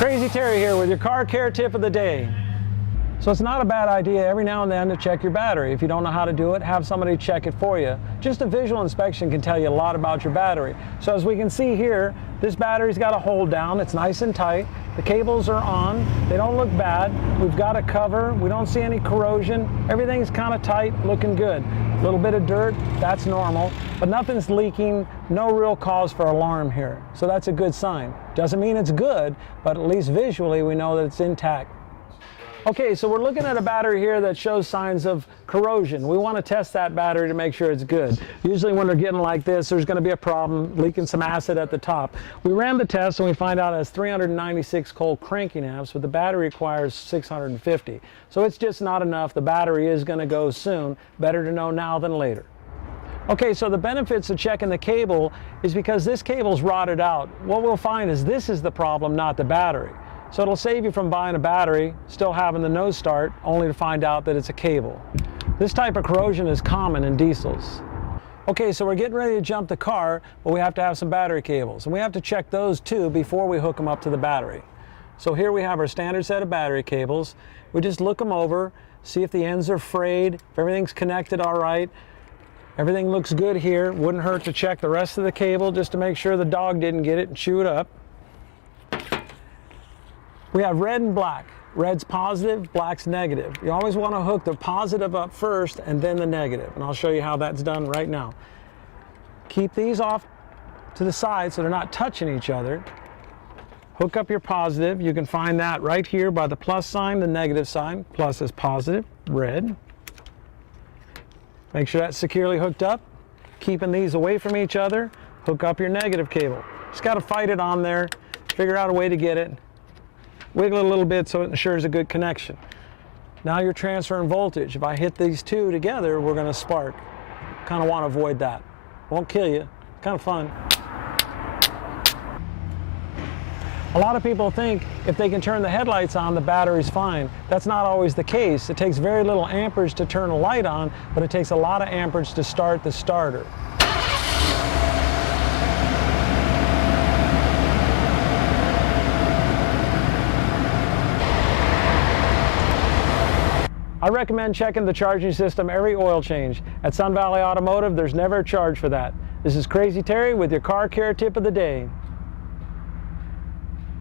Crazy Terry here with your car care tip of the day. So it's not a bad idea every now and then to check your battery. If you don't know how to do it, have somebody check it for you. Just a visual inspection can tell you a lot about your battery. So as we can see here, this battery's got a hold down. It's nice and tight. The cables are on. They don't look bad. We've got a cover. We don't see any corrosion. Everything's kind of tight, looking good. A little bit of dirt, that's normal, but nothing's leaking, no real cause for alarm here. So that's a good sign. Doesn't mean it's good, but at least visually we know that it's intact. Okay, so we're looking at a battery here that shows signs of corrosion. We want to test that battery to make sure it's good. Usually when they're getting like this, there's going to be a problem, leaking some acid at the top. We ran the test and we find out it has 396 cold cranking amps, but the battery requires 650. So it's just not enough. The battery is going to go soon. Better to know now than later. Okay, so the benefits of checking the cable is because this cable's rotted out. What we'll find is this is the problem, not the battery. So it'll save you from buying a battery, still having the nose start, only to find out that it's a cable. This type of corrosion is common in diesels. Okay, so we're getting ready to jump the car, but we have to have some battery cables. And we have to check those too before we hook them up to the battery. So here we have our standard set of battery cables. We just look them over, see if the ends are frayed, if everything's connected all right. Everything looks good here. Wouldn't hurt to check the rest of the cable just to make sure the dog didn't get it and chew it up. We have red and black. Red's positive, black's negative. You always want to hook the positive up first and then the negative. And I'll show you how that's done right now. Keep these off to the side so they're not touching each other. Hook up your positive. You can find that right here by the plus sign, the negative sign. Plus is positive, red. Make sure that's securely hooked up. Keeping these away from each other. Hook up your negative cable. Just got to fight it on there. Figure out a way to get it. Wiggle it a little bit so it ensures a good connection. Now you're transferring voltage. If I hit these two together, we're going to spark. Kind of want to avoid that. Won't kill you. Kind of fun. A lot of people think if they can turn the headlights on, the battery's fine. That's not always the case. It takes very little amperage to turn a light on, but it takes a lot of amperage to start the starter. I recommend checking the charging system every oil change. At Sun Valley Automotive, there's never a charge for that. This is Crazy Terry with your car care tip of the day.